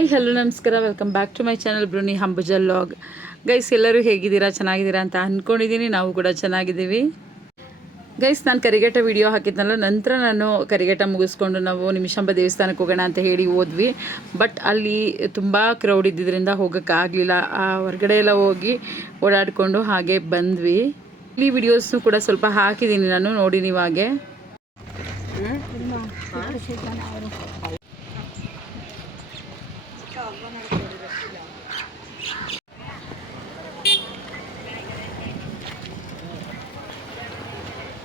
Hi hello ನಮಸ್ಕಾರ. Welcome back to my channel ಬ್ರುನಿ ಹಂಬುಜ vlog guys ಎಲ್ಲರೂ ಹೇಗಿದ್ದೀರಾ? ಚೆನ್ನಾಗಿದ್ದೀರಾ ಅಂತ ಅಂದ್ಕೊಂಡಿದ್ದೀನಿ ನಾವು ಕೂಡ ಚೆನ್ನಾಗಿದ್ದೀವಿ. ಗೈಸ್ ನಾನು ಕರಿಗಟ್ಟ ವಿಡಿಯೋ ಹಾಕಿದ್ನಲ್ಲ, ನಂತರ ನಾನು ಕರಿಗೆಟ ಮುಗಿಸ್ಕೊಂಡು ನಾವು ನಿಮಿಷಾಂಬ ದೇವಸ್ಥಾನಕ್ಕೆ ಹೋಗೋಣ ಅಂತ ಹೇಳಿ ಹೋದ್ವಿ. ಬಟ್ ಅಲ್ಲಿ ತುಂಬ ಕ್ರೌಡ್ ಇದ್ದಿದ್ದರಿಂದ ಹೋಗೋಕ್ಕಾಗಲಿಲ್ಲ ಆ ಹೊರಗಡೆ ಎಲ್ಲ ಹೋಗಿ ಓಡಾಡಿಕೊಂಡು ಹಾಗೆ ಬಂದ್ವಿ. ಇಲ್ಲಿ ವಿಡಿಯೋಸ್ನು ಕೂಡ ಸ್ವಲ್ಪ ಹಾಕಿದ್ದೀನಿ ನಾನು, ನೋಡಿ ನೀವಾಗೆ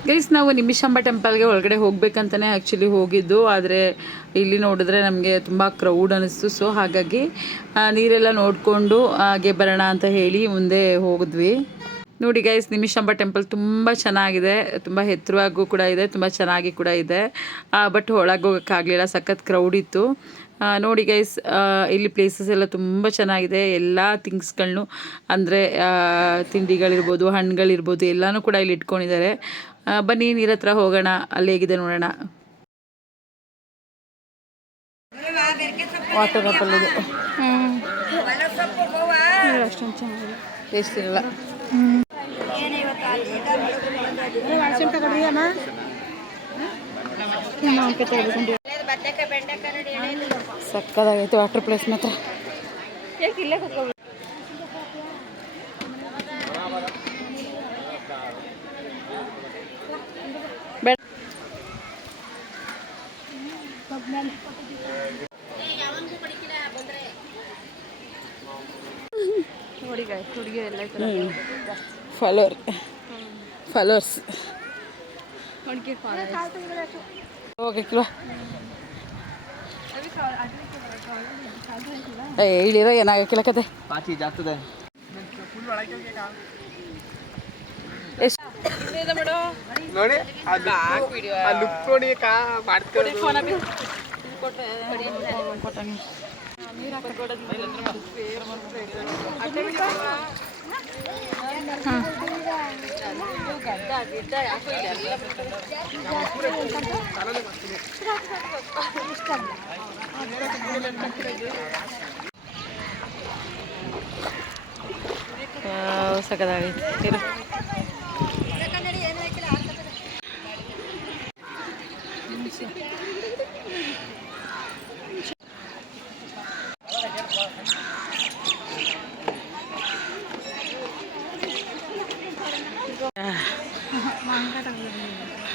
ಗೈಸ್ ನಾವು ನಿಮಿಷಾಂಬ ಟೆಂಪಲ್ಗೆ ಒಳಗಡೆ ಹೋಗ್ಬೇಕಂತಲೇ ಆ್ಯಕ್ಚುಲಿ ಹೋಗಿದ್ದು, ಆದರೆ ಇಲ್ಲಿ ನೋಡಿದ್ರೆ ನಮಗೆ ತುಂಬ ಕ್ರೌಡ್ ಅನಿಸ್ತು. ಸೊ ಹಾಗಾಗಿ ನೀರೆಲ್ಲ ನೋಡಿಕೊಂಡು ಹಾಗೆ ಬರೋಣ ಅಂತ ಹೇಳಿ ಮುಂದೆ ಹೋಗಿದ್ವಿ ನೋಡಿ ಗೈಸ್ ನಿಮಿಷಾಂಬ ಟೆಂಪಲ್ ತುಂಬ ಚೆನ್ನಾಗಿದೆ. ತುಂಬ ಎತ್ತರವಾಗೂ ಕೂಡ ಇದೆ, ತುಂಬ ಚೆನ್ನಾಗಿ ಕೂಡ ಇದೆ. ಬಟ್ ಒಳಗೆ ಹೋಗೋಕ್ಕಾಗಲಿಲ್ಲ. ಸಖತ್ ಕ್ರೌಡ್ ಇತ್ತು. ನೋಡಿ ಗೈಸ್ ಇಲ್ಲಿ ಪ್ಲೇಸಸ್ ಎಲ್ಲ ತುಂಬ ಚೆನ್ನಾಗಿದೆ. ಎಲ್ಲ ಥಿಂಗ್ಸ್ಗಳನ್ನು ಅಂದರೆ ತಿಂಡಿಗಳಿರ್ಬೋದು ಹಣ್ಣುಗಳಿರ್ಬೋದು ಎಲ್ಲನೂ ಕೂಡ ಇಲ್ಲಿ ಇಟ್ಕೊಂಡಿದ್ದಾರೆ. ಬನ್ನಿ ನೀರ ಹತ್ರ ಹೋಗೋಣ. ಅಲ್ಲಿ ಹೇಗಿದೆ ನೋಡೋಣ. ವಾಟರ್ ಆಪಲ್ ಇದು ಅಷ್ಟೊಂದು ಚೆನ್ನಾಗಿಲ್ಲ ಟೇಸ್ಟ್ ಇರಲ್ಲ. ಮೆಣಸಿನ ಸಕ್ಕದಾಗೈತೆ ವಾಟರ್ ಪ್ಲೇಸ್ ಮಾತ್ರ. ಫಾಲೋರ್ಸ್ ಹುಡುಗಿ ಹೋಗಕ್ಕಿಲ್ವ ಏ ಇಳಿರೋ ಏನಾಗಕ್ಕಿಲ್ಲ ಕತೆ ಪಾಚಿ ಜಾಗ್ತದೆ ನೋಡಿ ಆ ಲುಕ್ ನೋಡಿ ಕಾ ಮಾಡ್ತೀವಿ ಸಕ್ಕದಾಗೈತೆ ಇರು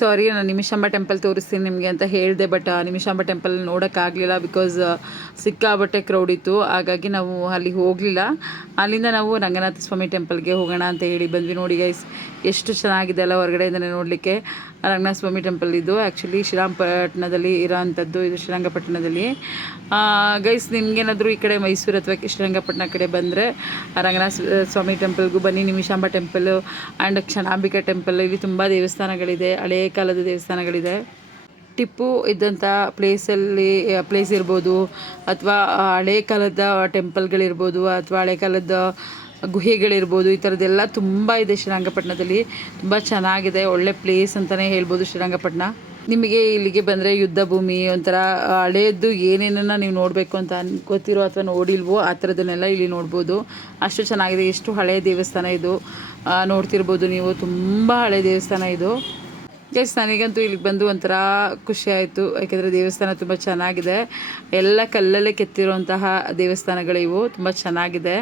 ಸಾರಿ, ನಾನು ನಿಮಿಷಾಂಬ ಟೆಂಪಲ್ ತೋರಿಸ್ತೀನಿ ನಿಮಗೆ ಅಂತ ಹೇಳಿದೆ ಬಟ್ ನಿಮಿಷಾಂಬ ಟೆಂಪಲ್ ನೋಡೋಕ್ಕಾಗಲಿಲ್ಲ ಬಿಕಾಸ್ ಸಿಕ್ಕಾಬಟ್ಟೆ ಕ್ರೌಡ್ ಇತ್ತು. ಹಾಗಾಗಿ ನಾವು ಅಲ್ಲಿ ಹೋಗಲಿಲ್ಲ. ಅಲ್ಲಿಂದ ನಾವು ರಂಗನಾಥ ಸ್ವಾಮಿ ಟೆಂಪಲ್ಗೆ ಹೋಗೋಣ ಅಂತ ಹೇಳಿ ಬಂದ್ವಿ. ನೋಡಿ ಗೈಸ್ ಎಷ್ಟು ಚೆನ್ನಾಗಿದೆ ಅಲ್ಲ ಹೊರಗಡೆಯಿಂದನೇ ನೋಡಲಿಕ್ಕೆ. ರಂಗನಾಥ ಸ್ವಾಮಿ ಟೆಂಪಲ್ ಇದು. ಆ್ಯಕ್ಚುಲಿ ಶ್ರೀರಂಗಪಟ್ಟಣದಲ್ಲಿ ಇರೋ ಅಂಥದ್ದು ಇದು ಶ್ರೀರಂಗಪಟ್ಟಣದಲ್ಲಿ. ಗೈಸ್ ನಿಮಗೇನಾದರೂ ಈ ಕಡೆ ಮೈಸೂರು ಅಥವಾ ಶ್ರೀರಂಗಪಟ್ಟಣ ಕಡೆ ಬಂದರೆ ರಂಗನಾಥ ಸ್ವಾಮಿ ಟೆಂಪಲ್ಗೂ ಬನ್ನಿ. Nimishamba temple and Kshanambika temple ಇಲ್ಲಿ ತುಂಬ ದೇವಸ್ಥಾನಗಳಿದೆ. ಹಳೆಯ ಕಾಲದ ದೇವಸ್ಥಾನಗಳಿದೆ. ಟಿಪ್ಪು ಇದ್ದಂಥ ಪ್ಲೇಸಲ್ಲಿ ಪ್ಲೇಸ್ ಇರ್ಬೋದು, ಅಥವಾ ಹಳೆ ಕಾಲದ ಟೆಂಪಲ್ಗಳಿರ್ಬೋದು ಅಥವಾ ಹಳೆ ಕಾಲದ ಗುಹೆಗಳಿರ್ಬೋದು, ಈ ಥರದ್ದೆಲ್ಲ ತುಂಬ ಇದೆ ಶ್ರೀರಂಗಪಟ್ಟಣದಲ್ಲಿ. ತುಂಬ ಚೆನ್ನಾಗಿದೆ, ಒಳ್ಳೆ ಪ್ಲೇಸ್ ಅಂತಲೇ ಹೇಳ್ಬೋದು ಶ್ರೀರಂಗಪಟ್ಟಣ. ನಿಮಗೆ ಇಲ್ಲಿಗೆ ಬಂದರೆ ಯುದ್ಧ ಭೂಮಿ ಒಂಥರ ಹಳೆಯದ್ದು ಏನೇನನ್ನು ನೀವು ನೋಡಬೇಕು ಅಂತ ಅನ್ಕೋತಿರೋ ಅಥವಾ ನೋಡಿಲ್ವೋ ಆ ಥರದನ್ನೆಲ್ಲ ಇಲ್ಲಿ ನೋಡ್ಬೋದು. ಅಷ್ಟು ಚೆನ್ನಾಗಿದೆ, ಎಷ್ಟು ಹಳೆಯ ದೇವಸ್ಥಾನ ಇದು. ನೋಡ್ತಿರ್ಬೋದು ನೀವು, ತುಂಬ ಹಳೆಯ ದೇವಸ್ಥಾನ ಇದು. ಜಸ್ಟ್ ನನಗಂತೂ ಇಲ್ಲಿಗೆ ಬಂದು ಒಂಥರ ಖುಷಿ ಆಯಿತು. ಯಾಕೆಂದರೆ ದೇವಸ್ಥಾನ ತುಂಬ ಚೆನ್ನಾಗಿದೆ. ಎಲ್ಲ ಕಲ್ಲಲ್ಲೇ ಕೆತ್ತಿರುವಂತಹ ದೇವಸ್ಥಾನಗಳಿವು, ತುಂಬ ಚೆನ್ನಾಗಿದೆ.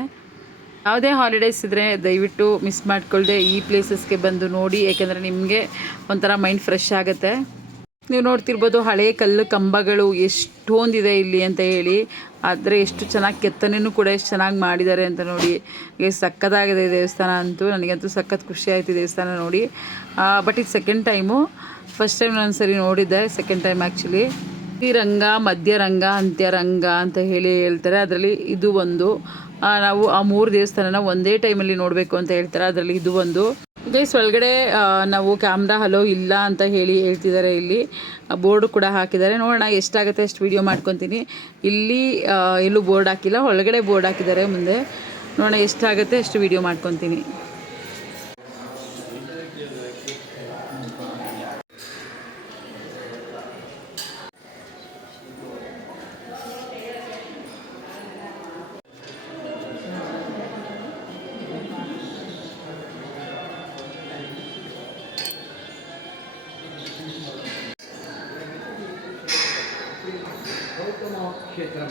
ಯಾವುದೇ ಹಾಲಿಡೇಸ್ ಇದ್ದರೆ ದಯವಿಟ್ಟು ಮಿಸ್ ಮಾಡ್ಕೊಳ್ಳದೆ ಈ ಪ್ಲೇಸಸ್ಗೆ ಬಂದು ನೋಡಿ, ಏಕೆಂದರೆ ನಿಮಗೆ ಒಂಥರ ಮೈಂಡ್ ಫ್ರೆಶ್ ಆಗುತ್ತೆ. ನೀವು ನೋಡ್ತಿರ್ಬೋದು ಹಳೆಯ ಕಲ್ಲು ಕಂಬಗಳು ಎಷ್ಟೊಂದಿದೆ ಇಲ್ಲಿ ಅಂತ ಹೇಳಿ. ಆದರೆ ಎಷ್ಟು ಚೆನ್ನಾಗಿ ಕೆತ್ತನೆಯೂ ಕೂಡ ಎಷ್ಟು ಚೆನ್ನಾಗಿ ಮಾಡಿದ್ದಾರೆ ಅಂತ ನೋಡಿ. ಸಕ್ಕತ್ತಾಗಿದೆ ದೇವಸ್ಥಾನ ಅಂತೂ, ನನಗಂತೂ ಸಖತ್ ಖುಷಿ ಆಯಿತು ದೇವಸ್ಥಾನ ನೋಡಿ. ಬಟ್ ಇದು ಸೆಕೆಂಡ್ ಟೈಮು ಫಸ್ಟ್ ಟೈಮ್ ನಾನು ಸರಿ ನೋಡಿದ್ದೆ ಸೆಕೆಂಡ್ ಟೈಮ್ ಆ್ಯಕ್ಚುಲಿ ಈ ರಂಗ ಮಧ್ಯರಂಗ, ಅಂತ್ಯರಂಗ ಅಂತ ಹೇಳಿ ಹೇಳ್ತಾರೆ. ಅದರಲ್ಲಿ ಇದು ಒಂದು. ನಾವು ಆ ಮೂರು ದೇವಸ್ಥಾನನ ಒಂದೇ ಟೈಮಲ್ಲಿ ನೋಡಬೇಕು ಅಂತ ಹೇಳ್ತಾರೆ. ಅದರಲ್ಲಿ ಇದು ಒಂದು. ಗೈಸ್, ಒಳಗಡೆ ನಾವು ಕ್ಯಾಮ್ರಾ ಹಲೋ ಇಲ್ಲ ಅಂತ ಹೇಳಿ ಹೇಳ್ತಿದ್ದಾರೆ ಇಲ್ಲಿ. ಬೋರ್ಡ್ ಕೂಡ ಹಾಕಿದ್ದಾರೆ. ನೋಡೋಣ ಎಷ್ಟಾಗುತ್ತೆ ಅಷ್ಟು ವೀಡಿಯೋ ಮಾಡ್ಕೊತೀನಿ. ಇಲ್ಲಿ ಎಲ್ಲೂ ಬೋರ್ಡ್ ಹಾಕಿಲ್ಲ. ಒಳಗಡೆ ಬೋರ್ಡ್ ಹಾಕಿದ್ದಾರೆ ಮುಂದೆ. ನೋಡೋಣ ಎಷ್ಟಾಗುತ್ತೆ ಅಷ್ಟು ವೀಡಿಯೋ ಮಾಡ್ಕೊತೀನಿ. ಕ್ಷೇತ್ರ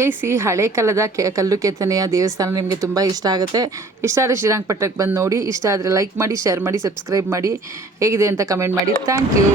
ಗೈಸ್ ಈ ಹಳೆ ಕಾಲದ ಕಲ್ಲು ಕೆತ್ತನೆಯ ದೇವಸ್ಥಾನ ನಿಮಗೆ ತುಂಬ ಇಷ್ಟ ಆಗುತ್ತೆ. ಇಷ್ಟ ಆದರೆ ಶ್ರೀರಂಗಪಟ್ಟಣಕ್ಕೆ ಬಂದು ನೋಡಿ. ಇಷ್ಟ ಆದರೆ ಲೈಕ್ ಮಾಡಿ ಶೇರ್ ಮಾಡಿ ಸಬ್ಸ್ಕ್ರೈಬ್ ಮಾಡಿ. ಹೇಗಿದೆ ಅಂತ ಕಮೆಂಟ್ ಮಾಡಿ. Thank you